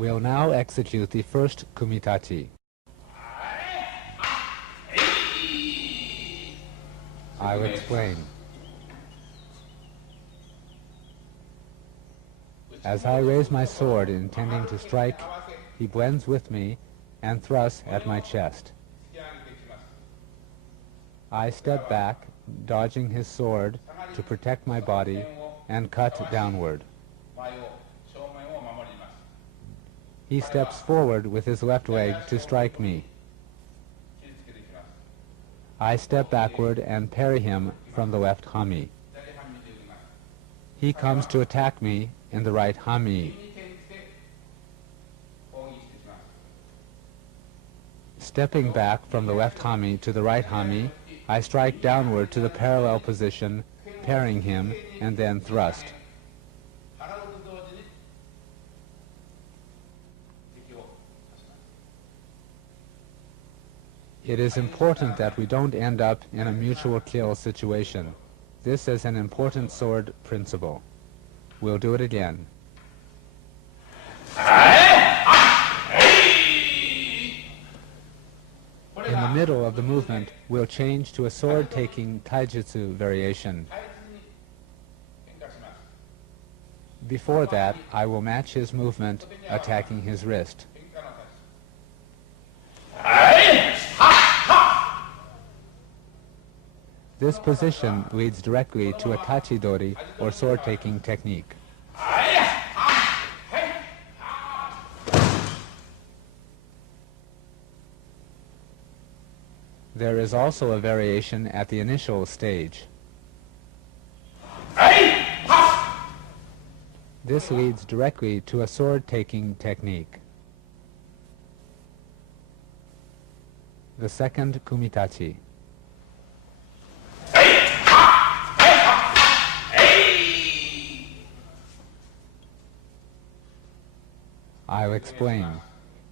We'll now execute the first Kumitachi. I'll explain. As I raise my sword intending to strike, he blends with me and thrusts at my chest. I step back, dodging his sword to protect my body, and cut downward. He steps forward with his left leg to strike me. I step backward and parry him from the left hami. He comes to attack me in the right hami. Stepping back from the left hami to the right hami, I strike downward to the parallel position, parrying him, and then thrust. It is important that we don't end up in a mutual kill situation. This is an important sword principle. We'll do it again. In the middle of the movement, we'll change to a sword-taking taijutsu variation. Before that, I will match his movement, attacking his wrist. This position leads directly to a tachidori, or sword-taking technique. There is also a variation at the initial stage. This leads directly to a sword-taking technique. The second Kumitachi. I'll explain.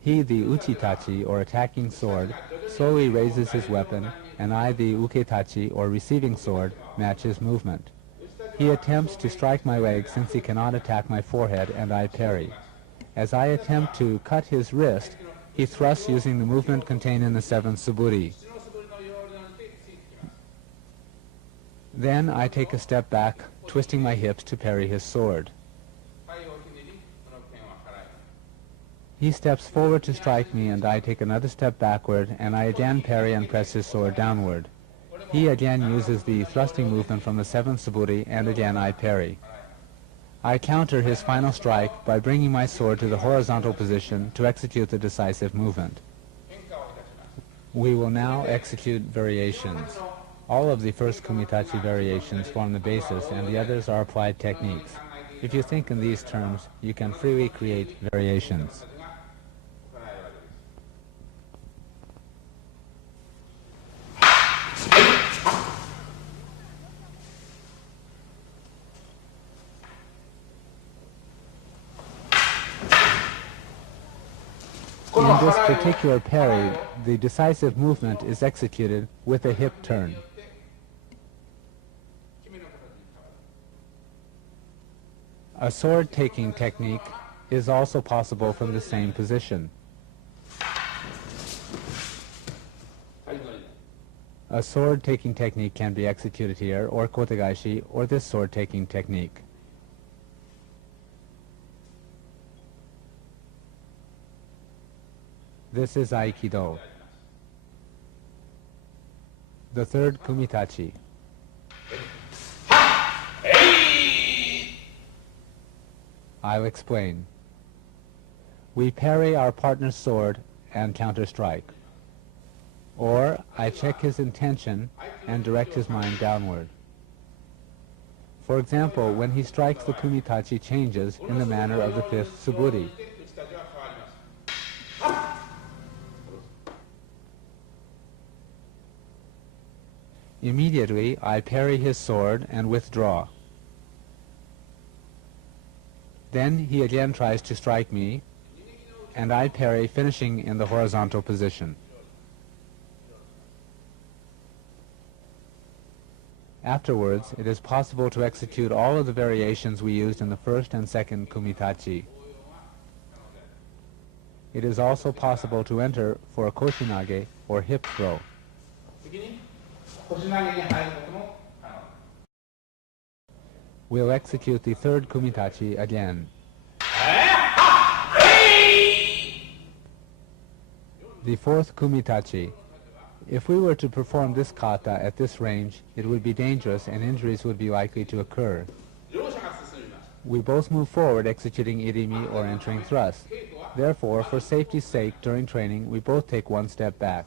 He, the uchitachi, or attacking sword, slowly raises his weapon, and I, the uketachi, or receiving sword, match his movement. He attempts to strike my leg since he cannot attack my forehead, and I parry. As I attempt to cut his wrist, he thrusts using the movement contained in the seventh suburi. Then I take a step back, twisting my hips to parry his sword. He steps forward to strike me, and I take another step backward, and I again parry and press his sword downward. He again uses the thrusting movement from the seventh suburi, and again I parry. I counter his final strike by bringing my sword to the horizontal position to execute the decisive movement. We will now execute variations. All of the first Kumitachi variations form the basis, and the others are applied techniques. If you think in these terms, you can freely create variations. In this particular parry, the decisive movement is executed with a hip turn. A sword-taking technique is also possible from the same position. A sword-taking technique can be executed here, or kotegaishi, or this sword-taking technique. This is Aikido. The third Kumitachi. I'll explain. We parry our partner's sword and counter-strike. Or I check his intention and direct his mind downward. For example, when he strikes, the Kumitachi changes in the manner of the fifth suburi. Immediately, I parry his sword and withdraw. Then he again tries to strike me, and I parry, finishing in the horizontal position. Afterwards, it is possible to execute all of the variations we used in the first and second Kumitachi. It is also possible to enter for a koshinage or hip throw. We'll execute the third kumitachi again. The fourth kumitachi. If we were to perform this kata at this range, it would be dangerous and injuries would be likely to occur. We both move forward executing irimi or entering thrust. Therefore, for safety's sake during training, we both take one step back.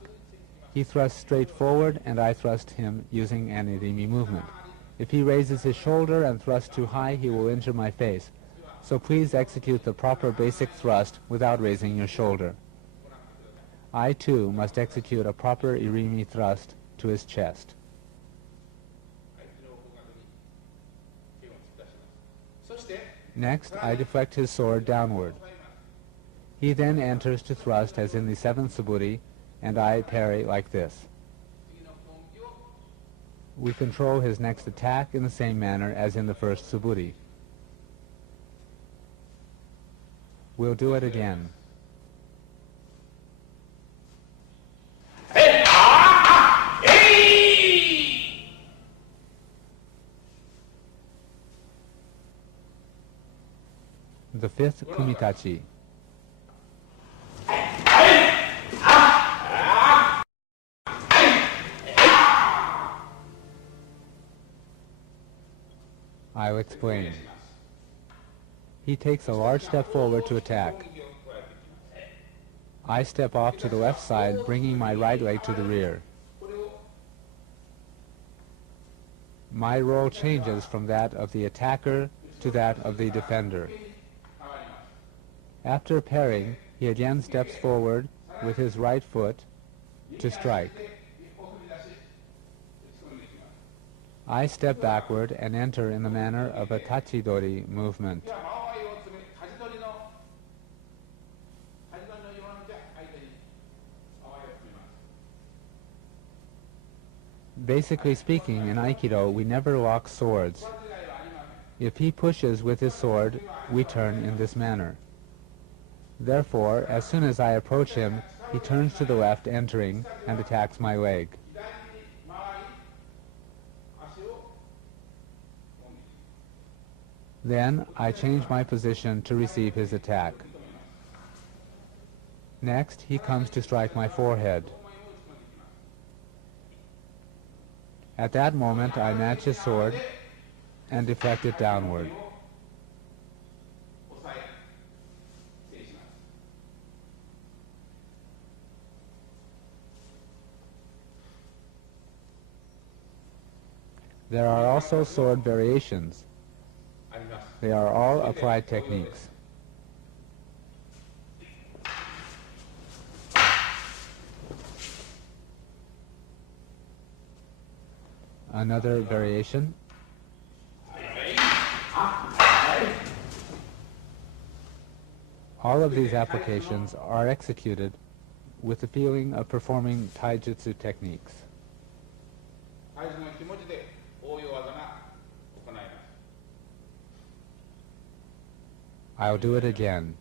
He thrusts straight forward and I thrust him using an irimi movement. If he raises his shoulder and thrusts too high, he will injure my face. So please execute the proper basic thrust without raising your shoulder. I too must execute a proper irimi thrust to his chest. Next, I deflect his sword downward. He then enters to thrust as in the 7th suburi, and I parry like this. We control his next attack in the same manner as in the 1st suburi. We'll do it again. The 5th kumitachi. I'll explain. He takes a large step forward to attack. I step off to the left side, bringing my right leg to the rear. My role changes from that of the attacker to that of the defender. After parrying, he again steps forward with his right foot to strike. I step backward and enter in the manner of a Tachi movement. Basically speaking, in Aikido, we never lock swords. If he pushes with his sword, we turn in this manner. Therefore, as soon as I approach him, he turns to the left, entering, and attacks my leg. Then, I change my position to receive his attack. Next, he comes to strike my forehead. At that moment, I match his sword and deflect it downward. There are also sword variations. They are all applied techniques. Another variation. All of these applications are executed with the feeling of performing taijutsu techniques. I'll do it again.